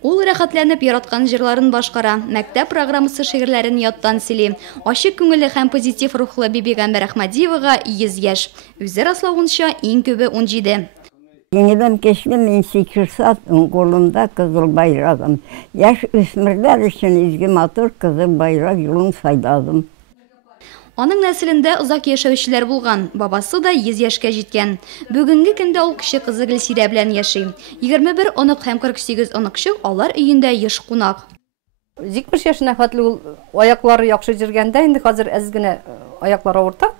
Ул рәхәтләнеп яраткан җырларын башкара, мәктәп программасы шигырьләрен яттан сөйли. Ачык күңелле һәм позитив рухлы Бибигамбәр Әхмәдиевага 100 яшь. Үзе раславынча, иң күбе 17. Yeniden geçtim 18 saat kolumda kızıl bayrağım. Yaş üsmürler için izgi matır kızıl bayrak yolun saydadım. Аның нәселендә озак яшәүчеләр булган, бабасы да 100 яшькә җиткән. Бүгенге көндә ул кеше кызы Гөлсирә белән яши. 21 онык һәм 48 оныкчык алар өендә еш кунак. 25 яшына хәтле ул аяклары яхшы җиргәндә, инде хәзер әз генә аяклары авырта.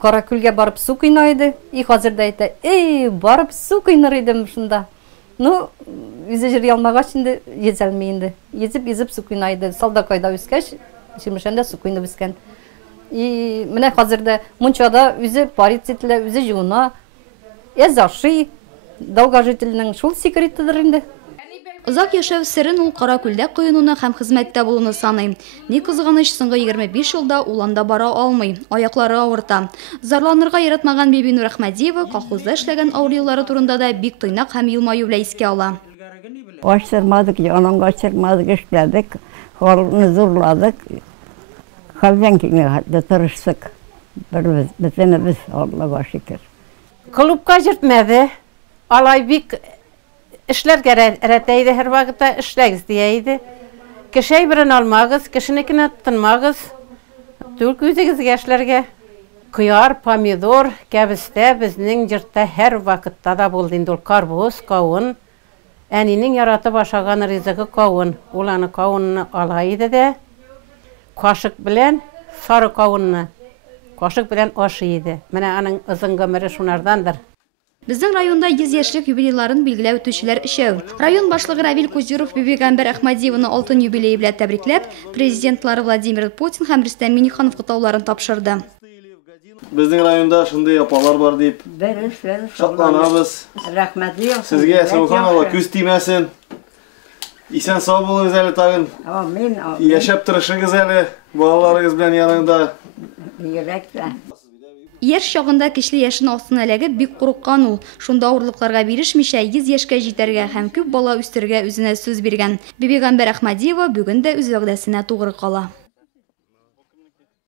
Каракүлгә барып су кыйнай иде. И хәзер дә әйтә, барып су кыйнар идем шунда. Ну, үзе җир ялмагач инде езелми инде. Езеп су кыйнай иде. Салдакайда үскәч, Шимешәндә су кыйнап үскән. И менә хәзер дә мунчада үзе парицетле, үзе җуына. Ашый. Долгожительнең шул секретыдыр инде. Озак яшәү серен ул Каракүлдә коенуны һәм хезмәттә булуны саный. Ни кызганыч, соңгы 25 елда ул анда бара алмый, аяклары авырта. Зарланырга яратмаган Бибинур Әхмәдиева колхозда эшләгән авыр еллары турында да бик тыйнак һәм елмаю белән искә ала. Açtırmadık, yanın açtırmadık, işledik, halını zorladık. Halden kimi hatta tırıştık. Biz Allah'a şükür. Klubka jirtmedi. Alay bik işlerge rətəydi, hər vaxtda işləg istəyəydi. Kişey birin almağız, kişinikini tutmağız. Türk üzegizge işlerge. Kıyar, pomidor, kəbistə bizning jirtda hər vaxtda da buldu. İndi karboz, kavun. Əninin yaratıb aşağıны rizqi kavun. Ulanı kavununu alaydı da. Kaşık bilen sarı kavununu. Kaşık bilen aşıydı. Mənə anın ızınğı mərə şunlardandır. Безнең районда 100 яшьлек юбилейларын билгеләү үтүчеләр ишәү. Район башлыгы Равил Кузиров Бибигамбәр Әхмәдиеваны алтын юбилее белән тәбрикләп, президентлары Владимир Путин һәм Рөстәм Миңнеханов котлауларын тапшырды. Безнең районда шундый апалар бар дип шатланабыз. Рәхмәт. Сезгә Сәүханова күз тимәсен. Исән сау булыгыз әле тагын. Амин. Яшәп тырышыгыз әле балаларыгыз белән янында. Йөрәктә. Яшь чагында кичле яшен астына эләгеп бик курыккан ул. Шунда авырлыкларга бирешмичә 100 яшькә җитәргә һәм күп бала үстергә үзенә сүз биргән. Бибигамбәр Әхмәдиева бүген дә үз вәгъдәсенә тугры кала.